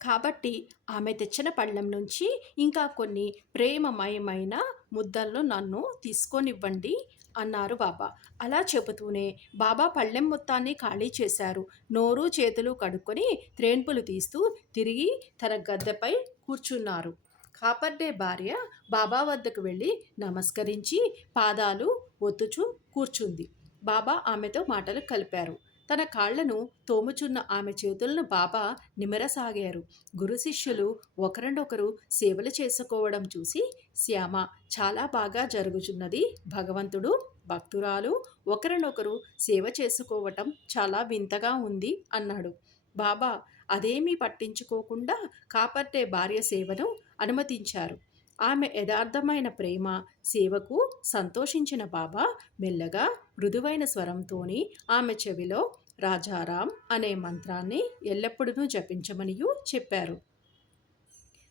కాబట్టి ఆమె తెచ్చిన పళ్ళెం నుంచి ఇంకా కొన్ని ప్రేమమయమైన ముద్దలను నన్ను తీసుకోనివ్వండి అన్నారు బాబా. అలా చెబుతూనే బాబా పళ్ళెం మొత్తాన్ని ఖాళీ చేశారు. నోరు చేతులు కడుక్కొని త్రేన్పులు తీస్తూ తిరిగి తన గద్దెపై కూర్చున్నారు. కాపర్డే భార్య బాబా వద్దకు వెళ్ళి నమస్కరించి పాదాలు ఒత్తుచూ కూర్చుంది. బాబా ఆమెతో మాటలు కలిపారు. తన కాళ్లను తోముచున్న ఆమె చేతులను బాబా నిమరసాగారు. గురు శిష్యులు ఒకరినొకరు సేవలు చేసుకోవడం చూసి, శ్యామ, చాలా బాగా జరుగుచున్నది. భగవంతుడు, భక్తురాలు ఒకరినొకరు సేవ చేసుకోవటం చాలా వింతగా ఉంది అన్నాడు. బాబా అదేమీ పట్టించుకోకుండా కాపర్డే భార్య సేవను అనుమతించారు. ఆమె యథార్థమైన ప్రేమ, సేవకు సంతోషించిన బాబా మెల్లగా మృదువైన స్వరంతోని ఆమె చెవిలో రాజారాం అనే మంత్రాన్ని ఎల్లప్పుడూ జపించమనియూ చెప్పారు.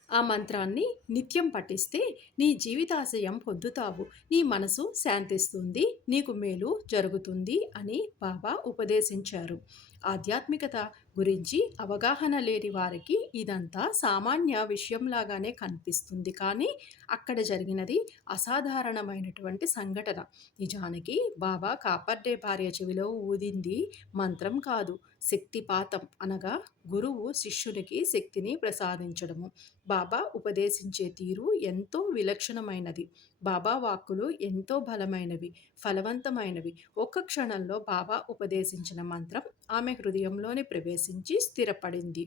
ఆ మంత్రాన్ని నిత్యం పఠిస్తే నీ జీవితాశయం పొందుతావు, నీ మనసు శాంతిస్తుంది, నీకు మేలు జరుగుతుంది అని బాబా ఉపదేశించారు. ఆధ్యాత్మికత గురించి అవగాహన లేని వారికి ఇదంతా సామాన్య విషయంలాగానే కనిపిస్తుంది. కానీ అక్కడ జరిగినది అసాధారణమైనటువంటి సంఘటన. నిజానికి బాబా కాపర్డే భార్య చెవిలో ఊదింది మంత్రం కాదు, శక్తిపాతం, అనగా గురువు శిష్యునికి శక్తిని ప్రసాదించడము. బాబా ఉపదేశించే తీరు ఎంతో విలక్షణమైనది. బాబా వాక్కులు ఎంతో బలమైనవి, ఫలవంతమైనవి. ఒక్క క్షణంలో బాబా ఉపదేశించిన మంత్రం ఆమె హృదయంలోని ప్రవేశించి స్థిరపడింది.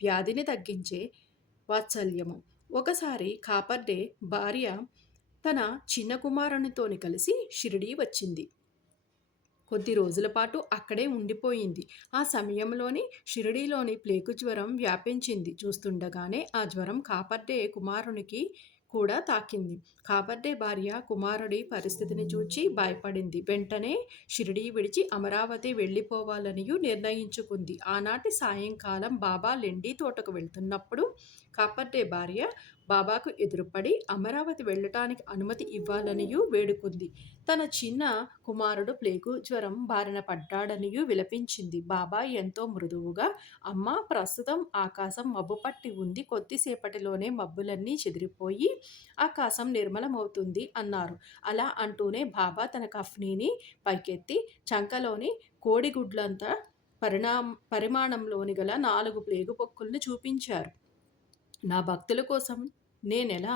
వ్యాధిని తగ్గించే వాత్సల్యము. ఒకసారి కాపర్డే భార్య తన చిన్న కుమారునితోని కలిసి షిరిడీ వచ్చింది. కొద్ది రోజుల పాటు అక్కడే ఉండిపోయింది. ఆ సమయంలోని షిరిడీలోని ప్లేగు జ్వరం వ్యాపించింది. చూస్తుండగానే ఆ జ్వరం కాపర్డే కుమారునికి కూడా తాకింది. కాపర్డే భార్య కుమారుడి పరిస్థితిని చూచి భయపడింది. వెంటనే షిరిడీ విడిచి అమరావతి వెళ్ళిపోవాలనియూ నిర్ణయించుకుంది. ఆనాటి సాయంకాలం బాబా లెండి తోటకు వెళ్తున్నప్పుడు కాపర్డే భార్య బాబాకు ఎదురుపడి అమరావతి వెళ్ళటానికి అనుమతి ఇవ్వాలనియూ వేడుకుంది. తన చిన్న కుమారుడు ప్లేగు జ్వరం బారిన పడ్డాడనియూ విలపించింది. బాబా ఎంతో మృదువుగా, అమ్మా, ప్రస్తుతం ఆకాశం మబ్బుపట్టి ఉంది, కొద్దిసేపటిలోనే మబ్బులన్నీ చెదిరిపోయి ఆకాశం నిర్మలమవుతుంది అన్నారు. అలా అంటూనే బాబా తన కఫ్నీని పైకెత్తి చంకలోని కోడిగుడ్లంత పరిమాణంలోని గల 4 ప్లేగు పొక్కుల్ని చూపించారు. నా భక్తుల కోసం నేనెలా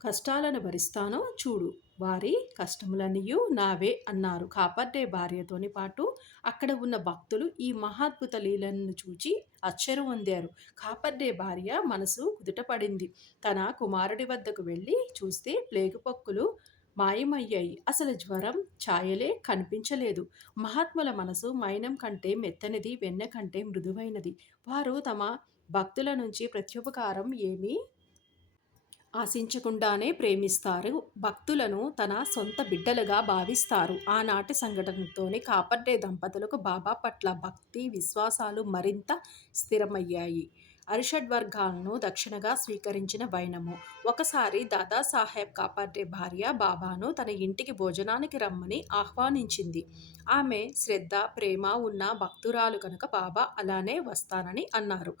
కష్టాలను భరిస్తానో చూడు, వారి కష్టములన్నీయూ నావే అన్నారు. కాపర్డే భార్యతోని పాటు అక్కడ ఉన్న భక్తులు ఈ మహాద్భుత లీలను చూచి ఆశ్చర్యం పొందారు. కాపర్డే భార్య మనసు కుదుటపడింది. తన కుమారుడి వద్దకు వెళ్ళి చూస్తే ప్లేగు పొక్కులు మాయమయ్యాయి. అసలు జ్వరం ఛాయలే కనిపించలేదు. మహాత్ముల మనసు మైనం కంటే మెత్తనిది, వెన్న కంటే మృదువైనది. వారు తమ భక్తుల నుంచి ప్రత్యుపకారం ఏమీ ఆశించకుండానే ప్రేమిస్తారు. భక్తులను తన సొంత బిడ్డలుగా భావిస్తారు. ఆనాటి సంఘటనతోనే కాపర్డే దంపతులకు బాబా పట్ల భక్తి, విశ్వాసాలు మరింత స్థిరమయ్యాయి. అరిషడ్వర్గాలను దక్షిణగా స్వీకరించిన వైనము. ఒకసారి దాదాసాహెబ్ కాపర్డే భార్య బాబాను తన ఇంటికి భోజనానికి రమ్మని ఆహ్వానించింది. ఆమె శ్రద్ధ, ప్రేమ ఉన్న భక్తురాలు కనుక బాబా అలానే వస్తానని అన్నారు.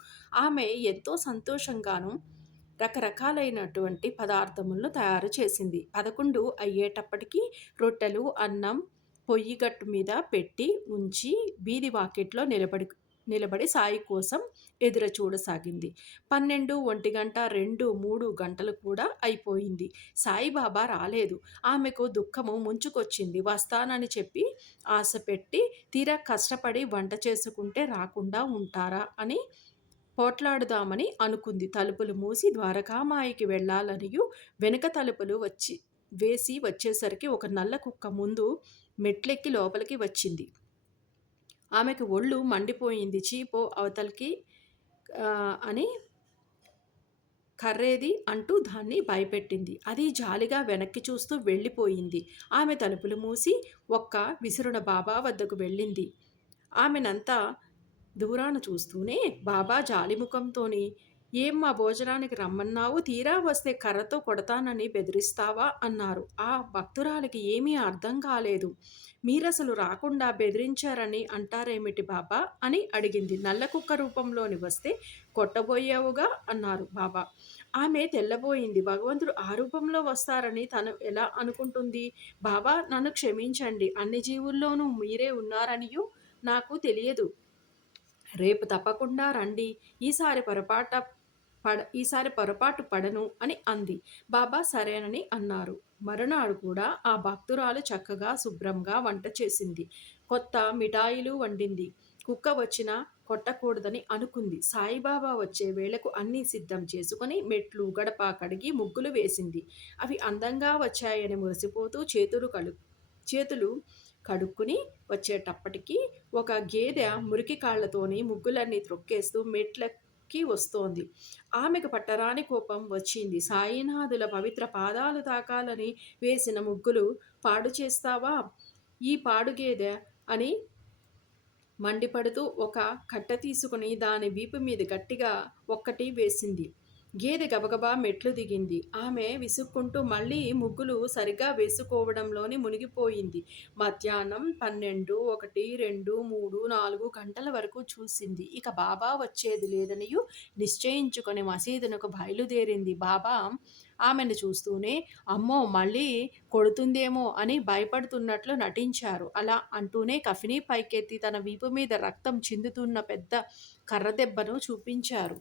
ఆమె ఎంతో సంతోషంగాను రకరకాలైనటువంటి పదార్థములను తయారు చేసింది. 11 అయ్యేటప్పటికి రొట్టెలు, అన్నం పొయ్యిగట్టు మీద పెట్టి ఉంచి వీధి వాకిట్లో నిలబడి సాయి కోసం ఎదురు చూడసాగింది. 12, 1 గంట, 2, 3 గంటలు కూడా అయిపోయింది. సాయిబాబా రాలేదు. ఆమెకు దుఃఖము ముంచుకొచ్చింది. వస్తానని చెప్పి ఆశ పెట్టి తీరా కష్టపడి వంట చేసుకుంటే రాకుండా ఉంటారా అని పోట్లాడుదామని అనుకుంది. తలుపులు మూసి ద్వారకామాయికి వెళ్ళాలనియూ వెనుక తలుపులు వేసి వచ్చేసరికి ఒక నల్ల కుక్క ముందు మెట్లెక్కి లోపలికి వచ్చింది. ఆమెకు ఒళ్ళు మండిపోయింది. చీపో అవతలికి అని కర్రేది అంటూ దాన్ని భయపెట్టింది. అది జాలిగా వెనక్కి చూస్తూ వెళ్ళిపోయింది. ఆమె తలుపులు మూసి ఒక్క విసురున బాబా వద్దకు వెళ్ళింది. ఆమెనంతా దూరాన చూస్తూనే బాబా జాలిముఖంతోని, ఏం మా భోజనానికి రమ్మన్నావు, తీరా వస్తే కర్రతో కొడతానని బెదిరిస్తావా అన్నారు. ఆ భక్తురాలికి ఏమీ అర్థం కాలేదు. మీరసలు రాకుండా బెదిరించారని అంటారేమిటి బాబా అని అడిగింది. నల్ల కుక్క రూపంలోని వస్తే కొట్టబోయావుగా అన్నారు బాబా. ఆమె తెల్లబోయింది. భగవంతుడు ఆ రూపంలో వస్తారని తను ఎలా అనుకుంటుంది? బాబా నన్ను క్షమించండి. అన్ని జీవుల్లోనూ మీరే ఉన్నారనియూ నాకు తెలియదు. రేపు తప్పకుండా రండి. ఈసారి ఈసారి పొరపాటు పడను అని అంది. బాబా సరేనని అన్నారు. మరునాడు కూడా ఆ భక్తురాలు చక్కగా శుభ్రంగా వంట చేసింది. కొత్త మిఠాయిలు వండింది. కుక్క వచ్చినా కొట్టకూడదని అనుకుంది. సాయిబాబా వచ్చే వేళకు అన్నీ సిద్ధం చేసుకొని మెట్లు, గడప కడిగి ముగ్గులు వేసింది. అవి అందంగా వచ్చాయని మురిసిపోతూ చేతులు కడుక్కుని వచ్చేటప్పటికి ఒక గేదె మురికి కాళ్ళతోని ముగ్గులన్నీ త్రొక్కేస్తూ మెట్లెక్కి వస్తోంది. ఆమెకు పట్టరాని కోపం వచ్చింది. సాయినాథుల పవిత్ర పాదాలు తాకాలని వేసిన ముగ్గులు పాడు చేస్తావా? ఈ పాడు గేదె అని మండిపడుతూ ఒక కట్ట తీసుకుని దాని వీపు మీద గట్టిగా ఒక్కటి వేసింది. గేదె గబగబా మెట్లు దిగింది. ఆమె విసుక్కుంటూ మళ్ళీ ముగ్గులు సరిగ్గా వేసుకోవడంలోని మునిగిపోయింది. మధ్యాహ్నం 12, 1, 2, 3, 4 గంటల వరకు చూసింది. ఇక బాబా వచ్చేది లేదనియూ నిశ్చయించుకొని మసీదునకు బయలుదేరింది. బాబా ఆమెను చూస్తూనే అమ్మో! మళ్ళీ కొడుతుందేమో అని భయపడుతున్నట్లు నటించారు. అలా అంటూనే కఫినీ పైకెత్తి తన వీపు మీద రక్తం చిందుతున్న పెద్ద కర్రదెబ్బను చూపించారు.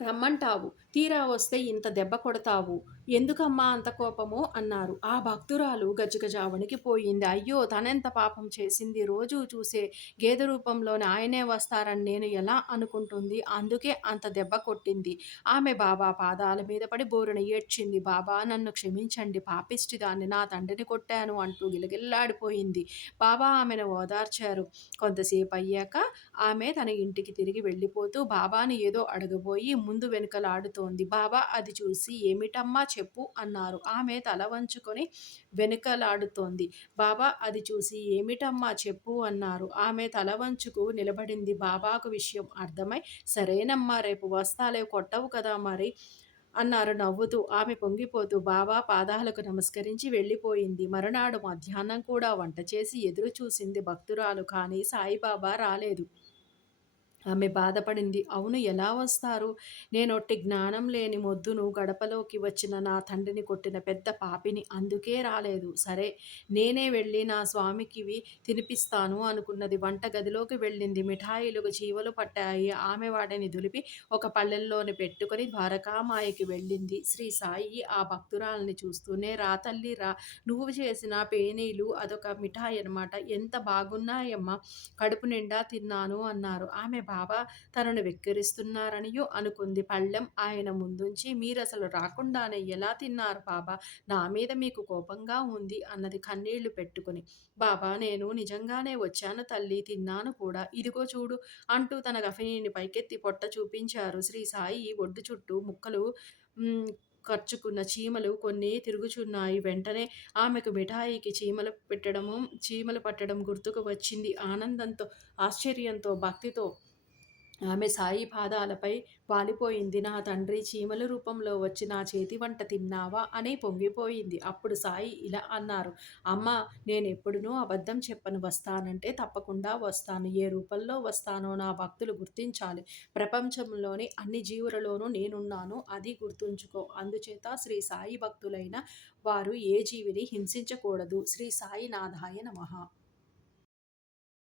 రమ్మంటావు. తీరా వస్తే ఇంత దెబ్బ కొడతావు. ఎందుకమ్మా అంత కోపము? అన్నారు. ఆ భక్తురాలు గజగజ వణికిపోయింది. అయ్యో! తనెంత పాపం చేసింది. రోజూ చూసే గేదె రూపంలోని ఆయనే వస్తారని నేను ఎలా అనుకుంటుంది? అందుకే అంత దెబ్బ కొట్టింది. ఆమె బాబా పాదాల మీద పడి బోరున ఏడ్చింది. బాబా నన్ను క్షమించండి. పాపిష్టిదాన్ని. నా తండ్రిని కొట్టాను అంటూ గిలగిల్లాడిపోయింది. బాబా ఆమెను ఓదార్చారు. కొంతసేపయ్యాక ఆమె తన ఇంటికి తిరిగి వెళ్ళిపోతూ బాబాని ఏదో అడగబోయి ముందు వెనుకలాడుతోంది. బాబా అది చూసి ఏమిటమ్మా చెప్పు అన్నారు. ఆమె తల వంచుకొని వెనుకలాడుతోంది. బాబా అది చూసి ఏమిటమ్మా చెప్పు అన్నారు. ఆమె తల వంచుకు నిలబడింది. బాబాకు విషయం అర్థమై సరేనమ్మా రేపు వస్తాలే కొట్టవు కదా మరి అన్నారు నవ్వుతూ. ఆమె పొంగిపోతూ బాబా పాదాలకు నమస్కరించి వెళ్ళిపోయింది. మరునాడు మధ్యాహ్నం కూడా వంట చేసి ఎదురు చూసింది భక్తురాలు. కానీ సాయిబాబా రాలేదు. ఆమె బాధపడింది. అవును ఎలా వస్తారు? నేనొట్టి జ్ఞానం లేని మొద్దును, గడపలోకి వచ్చిన నా తండ్రిని కొట్టిన పెద్ద పాపిని. అందుకే రాలేదు. సరే నేనే వెళ్ళి నా స్వామికివి తినిపిస్తాను అనుకున్నది. వంట గదిలోకి వెళ్ళింది. మిఠాయిలకు చీమలు పట్టాయి. ఆమె వాటిని దులిపి ఒక పళ్ళెంలోని పెట్టుకొని ద్వారకామాయికి వెళ్ళింది. శ్రీ సాయి ఆ భక్తురాలిని చూస్తూనే రా తల్లి రా, నువ్వు చేసిన పేనీలు అదొక మిఠాయి అనమాట. ఎంత బాగున్నాయమ్మా, కడుపు నిండా తిన్నాను అన్నారు. ఆమె బాబా తనను వెక్కిరిస్తున్నారనియూ అనుకుంది. పళ్ళెం ఆయన ముందుంచి మీరసలు రాకుండానే ఎలా తిన్నారు బాబా? నా మీద మీకు కోపంగా ఉంది అన్నది కన్నీళ్లు పెట్టుకుని. బాబా నేను నిజంగానే వచ్చాను తల్లి, తిన్నాను కూడా. ఇదిగో చూడు అంటూ తన గఫనీని పైకెత్తి పొట్ట చూపించారు. శ్రీ సాయి ఒడ్డు చుట్టూ ముక్కలు హ్మ్. కరుచుకున్న చీమలు కొన్ని తిరుగుచున్నాయి. వెంటనే ఆమెకు మిఠాయికి చీమలు పట్టడం గుర్తుకు వచ్చింది. ఆనందంతో, ఆశ్చర్యంతో, భక్తితో ఆమె సాయి పాదాలపై వాలిపోయింది. నా తండ్రి చీమల రూపంలో వచ్చి నా చేతి వంట తిన్నావా అని పొంగిపోయింది. అప్పుడు సాయి ఇలా అన్నారు. అమ్మా నేనెప్పుడునూ అబద్ధం చెప్పను. వస్తానంటే తప్పకుండా వస్తాను. ఏ రూపంలో వస్తానో నా భక్తులు గుర్తించాలి. ప్రపంచంలోని అన్ని జీవులలోనూ నేనున్నాను. అది గుర్తుంచుకో. అందుచేత శ్రీ సాయి భక్తులైన వారు ఏ జీవిని హింసించకూడదు. శ్రీ సాయినాథాయ నమః.